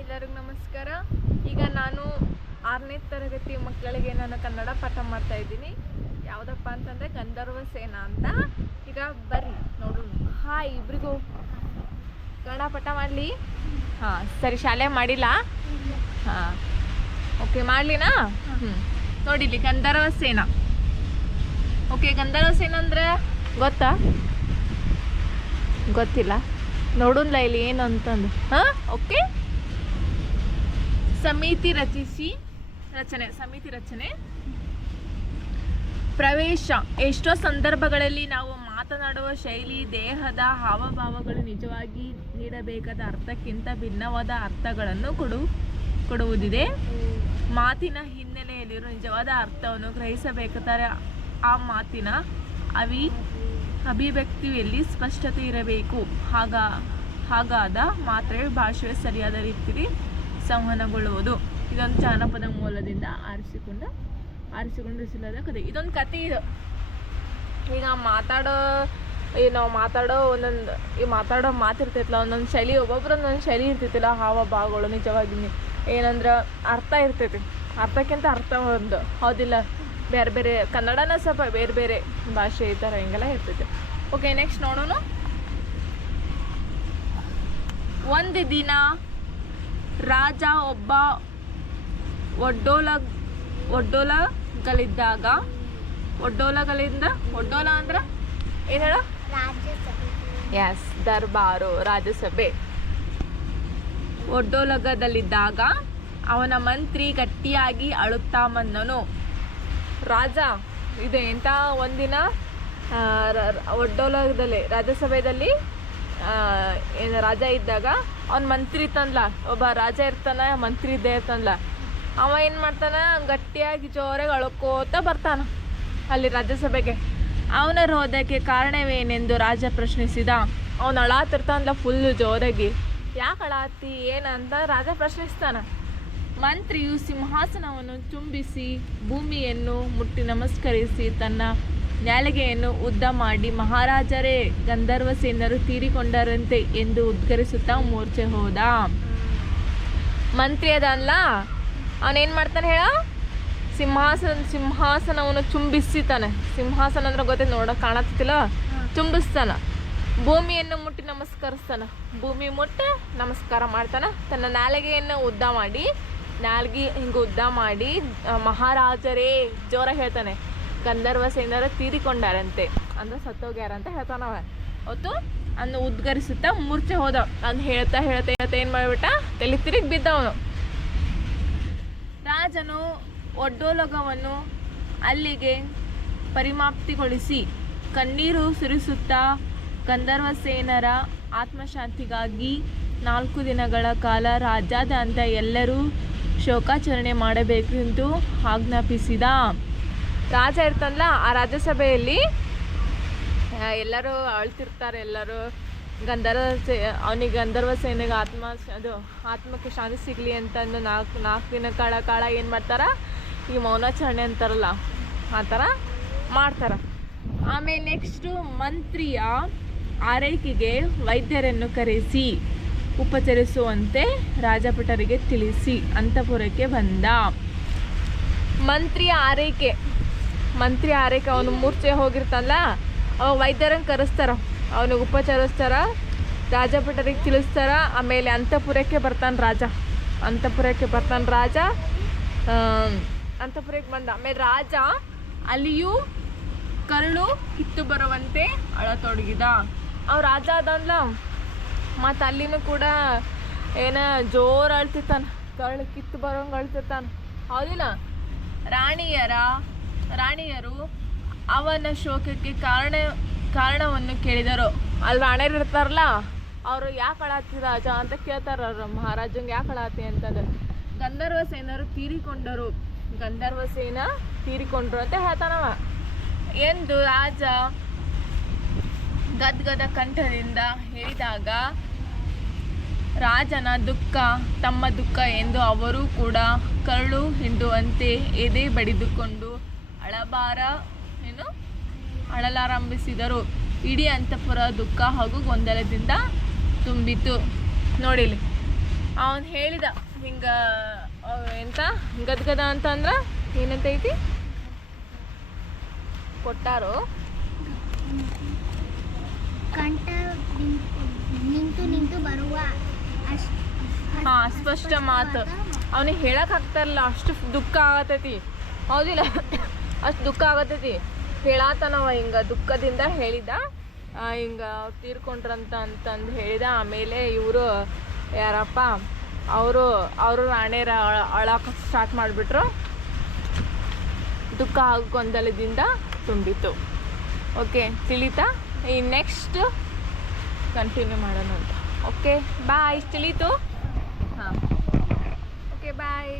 ಎಲ್ಲರಿಗೂ ನಮಸ್ಕಾರ. ಈಗ ನಾನು 6ನೇ ತರಗತಿ ಮಕ್ಕಳಿಗೆ ನಾನು ಕನ್ನಡ ಪಾಠ ಮಾಡ್ತಾ ಇದ್ದೀನಿ. ಯಾವುದಪ್ಪ ಅಂತಂದರೆ ಗಂಧರ್ವ ಸೇನಾ ಅಂತ. ಈಗ ಬರ್ರಿ ನೋಡೋಣ. ಹಾಯ್ ಇಬ್ರಿಗೂ ಕನ್ನಡ ಪಾಠ ಮಾಡಲಿ. ಹಾಂ ಸರಿ, ಶಾಲೆ ಮಾಡಿಲ್ಲ? ಹಾಂ ಓಕೆ, ಮಾಡಲಿನಾ? ನೋಡಿಲಿ ಗಂಧರ್ವ ಸೇನಾ. ಓಕೆ, ಗಂಧರ್ವ ಸೇನಾ ಅಂದರೆ ಗೊತ್ತಾ? ಗೊತ್ತಿಲ್ಲ? ನೋಡೋಣ ಇಲ್ಲಿ ಏನು ಅಂತಂದು. ಹಾಂ ಓಕೆ. ಸಮಿತಿ ರಚನೆ. ಪ್ರವೇಶ. ಎಷ್ಟೋ ಸಂದರ್ಭಗಳಲ್ಲಿ ನಾವು ಮಾತನಾಡುವ ಶೈಲಿ, ದೇಹದ ಹಾವಭಾವಗಳು ನಿಜವಾಗಿ ನೀಡಬೇಕಾದ ಅರ್ಥಕ್ಕಿಂತ ಭಿನ್ನವಾದ ಅರ್ಥಗಳನ್ನು ಕೊಡುವುದಿದೆ. ಮಾತಿನ ಹಿನ್ನೆಲೆಯಲ್ಲಿರುವ ನಿಜವಾದ ಅರ್ಥವನ್ನು ಗ್ರಹಿಸಬೇಕಾದರೆ ಆ ಮಾತಿನ ಅಭಿವ್ಯಕ್ತಿಯಲ್ಲಿ ಸ್ಪಷ್ಟತೆ ಇರಬೇಕು. ಹಾಗಾದ ಮಾತ್ರವೇ ಭಾಷೆಯು ಸರಿಯಾದ ರೀತಿಯಲ್ಲಿ ಸಂವಹನಗೊಳ್ಳುವುದು. ಇದೊಂದು ಜಾನಪದ ಮೂಲದಿಂದ ಆರಿಸಿಕೊಂಡು ರಚಿಸಲಾದ ಕಥೆ. ಇದೊಂದು ಕಥೆ. ಇದು ಈಗ ನಾವು ಮಾತಾಡೋ ಒಂದೊಂದು ಮಾತಿರ್ತೈತಲ್ಲ, ಒಂದೊಂದು ಶೈಲಿ, ಒಬ್ಬೊಬ್ರು ಒಂದೊಂದು ಶೈಲಿ ಇರ್ತೈತಿಲ್ಲ, ಹಾವಭಾವಗಳು ನಿಜವಾಗಿ ಏನಂದ್ರೆ ಅರ್ಥ ಇರ್ತೈತಿ. ಅರ್ಥಕ್ಕಿಂತ ಅರ್ಥ ಒಂದು ಹೌದಿಲ್ಲ, ಬೇರೆ ಬೇರೆ. ಕನ್ನಡನ ಸ್ವಲ್ಪ ಬೇರೆ ಬೇರೆ ಭಾಷೆ ಈ ಥರ ಹಿಂಗೆಲ್ಲ ಇರ್ತೈತೆ. ಓಕೆ, ನೆಕ್ಸ್ಟ್ ನೋಡೋಣ. ಒಂದು ದಿನ ರಾಜ ಒಬ್ಬ ಒಡ್ಡೋಲ ಅಂದ್ರೆ ಏನು ಹೇಳ? ಎಸ್, ದರ್ಬಾರು, ರಾಜ್ಯಸಭೆ. ಒಡ್ಡೋಲಗದಲ್ಲಿದ್ದಾಗ ಅವನ ಮಂತ್ರಿ ಗಟ್ಟಿಯಾಗಿ ಅಳುತ್ತಾ ಬಂದನು. ರಾಜ ಇದು ಎಂಥ ಒಂದಿನ ಒಡ್ಡೋಲಗದಲ್ಲಿ ರಾಜ್ಯಸಭೆಯಲ್ಲಿ ಏನು ರಾಜ ಇದ್ದಾಗ ಅವನ ಮಂತ್ರಿ ಇರ್ತನಲ್ಲ, ಒಬ್ಬ ರಾಜ ಇರ್ತಾನ, ಮಂತ್ರಿ ಇದ್ದೇ ಇರ್ತನಲ್ಲ, ಅವ ಏನು ಮಾಡ್ತಾನ, ಗಟ್ಟಿಯಾಗಿ ಜೋರಾಗಿ ಅಳ್ಕೋತ ಬರ್ತಾನ ಅಲ್ಲಿ ರಾಜ್ಯಸಭೆಗೆ. ಅವನ ರೋದಕ್ಕೆ ಕಾರಣವೇನೆಂದು ರಾಜ ಪ್ರಶ್ನಿಸಿದ. ಅವನು ಅಳಾತಿರ್ತಾನಲ್ಲ ಫುಲ್ಲು ಜೋರಾಗಿ. ಯಾಕೆ ಅಳಾತಿ ಏನಂತ ರಾಜ ಪ್ರಶ್ನಿಸ್ತಾನ. ಮಂತ್ರಿಯು ಸಿಂಹಾಸನವನ್ನು ಚುಂಬಿಸಿ ಭೂಮಿಯನ್ನು ಮುಟ್ಟಿ ನಮಸ್ಕರಿಸಿ ತನ್ನ ನಾಲಿಗೆಯನ್ನು ಉದ್ದ ಮಾಡಿ, ಮಹಾರಾಜರೇ, ಗಂಧರ್ವ ಸೇನರು ತೀರಿಕೊಂಡರಂತೆ ಎಂದು ಉದ್ಗರಿಸುತ್ತಾ ಮೂರ್ಛೆ ಹೋದ. ಮಂತ್ರಿ ಅದಲ್ಲ, ಅವನೇನು ಮಾಡ್ತಾನೆ ಹೇಳ? ಸಿಂಹಾಸನವನ್ನು ಚುಂಬಿಸ್ತಾನೆ. ಸಿಂಹಾಸನ ಅಂದ್ರೆ ಗೊತ್ತೈತೆ ನೋಡ, ಕಾಣತ್ತಿಲ್ಲ, ಚುಂಬಿಸ್ತಾನ. ಭೂಮಿಯನ್ನು ಮುಟ್ಟಿ ನಮಸ್ಕರಿಸ್ತಾನ. ಭೂಮಿ ಮುಟ್ಟಿ ನಮಸ್ಕಾರ ಮಾಡ್ತಾನ. ತನ್ನ ನಾಲಿಗೆಯನ್ನು ಉದ್ದ ಮಾಡಿ, ಉದ್ದ ಮಾಡಿ, ಮಹಾರಾಜರೇ ಜೋರ ಹೇಳ್ತಾನೆ, ಗಂಧರ್ವ ಸೇನರು ತೀರಿಕೊಂಡಾರಂತೆ ಅಂದ್ರೆ ಸತ್ತೋಗ್ಯಾರ ಅಂತ ಹೇಳ್ತಾನವ. ಅವತ್ತು ಅನ್ನು ಉದ್ಗರಿಸುತ್ತಾ ಮೂರ್ಛೆ ಹೋದ. ಅಂದ್ ಹೇಳ್ತಾ ಏನು ಮಾಡಿಬಿಟ್ಟ, ತಲೆ ತಿರುಗಿ ಬಿದ್ದವನು. ರಾಜನು ಒಡ್ಡೋಲಗವನ್ನು ಅಲ್ಲಿಗೆ ಪರಿಮಾಪ್ತಿಗೊಳಿಸಿ ಕಣ್ಣೀರು ಸುರಿಸುತ್ತಾ ಗಂಧರ್ವ ಸೇನರ ಆತ್ಮಶಾಂತಿಗಾಗಿ 4 ದಿನಗಳ ಕಾಲ ರಾಜ್ಯಾದ್ಯಂತ ಎಲ್ಲರೂ ಶೋಕಾಚರಣೆ ಮಾಡಬೇಕು ಎಂದು ಆಜ್ಞಾಪಿಸಿದ. ರಾಜ ಇರ್ತಲ್ಲ, ಆ ರಾಜ್ಯಸಭೆಯಲ್ಲಿ ಎಲ್ಲರೂ ಅಳ್ತಿರ್ತಾರೆ. ಎಲ್ಲರೂ ಅವನಿಗೆ ಗಂಧರ್ವ ಸೇನೆಗೆ ಆತ್ಮಕ್ಕೆ ಶಾಂತಿ ಸಿಗಲಿ ಅಂತಂದು 4 ದಿನ ಕಾಲ ಏನು ಮಾಡ್ತಾರ, ಈ ಮೌನಾಚರಣೆ ಅಂತಾರಲ್ಲ ಆ ಥರ ಮಾಡ್ತಾರೆ. ಆಮೇಲೆ ನೆಕ್ಸ್ಟು ಮಂತ್ರಿಯ ಆರೈಕೆಗೆ ವೈದ್ಯರನ್ನು ಕರೆಸಿ ಉಪಚರಿಸುವಂತೆ ರಾಜಭಟರಿಗೆ ತಿಳಿಸಿ ಅಂತಃಪುರಕ್ಕೆ ಬಂದ. ಮಂತ್ರಿ ಆರೈಕೆ ಅವನು ಮೂರ್ಛೆ ಹೋಗಿರ್ತಾನಲ್ಲ, ಅವ ವೈದ್ಯರನ್ನು ಕರೆಸ್ತಾರ, ಅವನಿಗೆ ಉಪಚರಿಸ್ತಾರ, ರಾಜಭಟರಿಗೆ ತಿಳಿಸ್ತಾರ. ಆಮೇಲೆ ಅಂತಃಪುರಕ್ಕೆ ಬರ್ತಾನೆ ರಾಜ. ಅಂತಃಪುರಕ್ಕೆ ಬಂದ ಆಮೇಲೆ ರಾಜ ಅಲ್ಲಿಯೂ ಕರುಳು ಕಿತ್ತು ಬರುವಂತೆ ಅಳತೊಡಗಿದ. ಅವ ರಾಜ ಅದಲ್ಲ, ಮತ್ತು ಅಲ್ಲಿನೂ ಕೂಡ ಜೋರು ಅಳ್ತಿರ್ತಾನೆ, ಕರುಳು ಕಿತ್ತು ಬರೋಂಗೆ ಅಳ್ತಿರ್ತಾನೆ, ಹೌದಿಲ್ಲ? ರಾಣಿಯರು ಅವನ ಶೋಕಕ್ಕೆ ಕಾರಣವನ್ನು ಕೇಳಿದರು. ಅಲ್ಲಿ ರಾಣಿಯರು ಇರ್ತಾರಲ್ಲ, ಅವರು ಯಾಕೆ ಅಳಾತಿ ರಾಜ ಅಂತ ಕೇಳ್ತಾರ. ಅವ್ರು ಮಹಾರಾಜಂಗೆ ಯಾಕೆ ಅಳಾತಿ ಅಂತಂದ್ರೆ, ಗಂಧರ್ವ ಸೇನರು ತೀರಿಕೊಂಡರು ಅಂತ ಹೇಳ್ತಾನವ ಎಂದು ರಾಜ ಗದ್ಗದ ಕಂಠದಿಂದ ಹೇಳಿದಾಗ ರಾಜನ ದುಃಖ ತಮ್ಮ ದುಃಖ ಎಂದು ಅವರು ಕೂಡ ಕರುಳು ಹಿಂಡುವಂತೆ ಎದೆ ಬಡಿದುಕೊಂಡು ಅಳಲಾರಂಭಿಸಿದರು. ಇಡೀ ಅಂತಃಪುರ ದುಃಖ ಹಾಗೂ ಗೊಂದಲದಿಂದ ತುಂಬಿತು. ನೋಡಿಲಿ, ಅವನು ಹೇಳಿದ ಹಿಂಗೆ ಎಂತ ಗದ್ಗದ ಅಂತಂದ್ರೆ ಏನಂತೈತಿ ಕೊಟ್ಟಾರು ಕಂಠ ನಿಂತು ನಿಂತು ಬರುವ ಹಾಂ ಸ್ಪಷ್ಟ ಮಾತು ಅವನಿಗೆ ಹೇಳಕ್ಕೆ ಆಗ್ತಾರಲ್ಲ ಅಷ್ಟು ದುಃಖ ಆಗತೈತಿ ಹೌದಿಲ್ಲ ಅಷ್ಟು ದುಃಖ ಆಗತೈತಿ ಹೇಳಾತನವ ಹಿಂಗೆ ದುಃಖದಿಂದ ಹೇಳಿದ ಹಿಂಗೆ ತೀರ್ಕೊಂಡ್ರಂತ ಅಂತಂದು ಹೇಳಿದ. ಆಮೇಲೆ ಇವರು ಯಾರಪ್ಪ ಅವರು ರಾಣಿಯರ ಅಳಕ್ಕೆ ಸ್ಟಾರ್ಟ್ ಮಾಡಿಬಿಟ್ರು. ದುಃಖ ಗೊಂದಲದಿಂದ ತುಂಬಿತು. ಓಕೆ ತಿಳಿತಾ? ಈ ನೆಕ್ಸ್ಟ್ ಕಂಟಿನ್ಯೂ ಮಾಡೋಣ ಅಂತ. Okay bye. ತಿಳಿತು? ಹಾಂ ಓಕೆ ಬಾಯ್.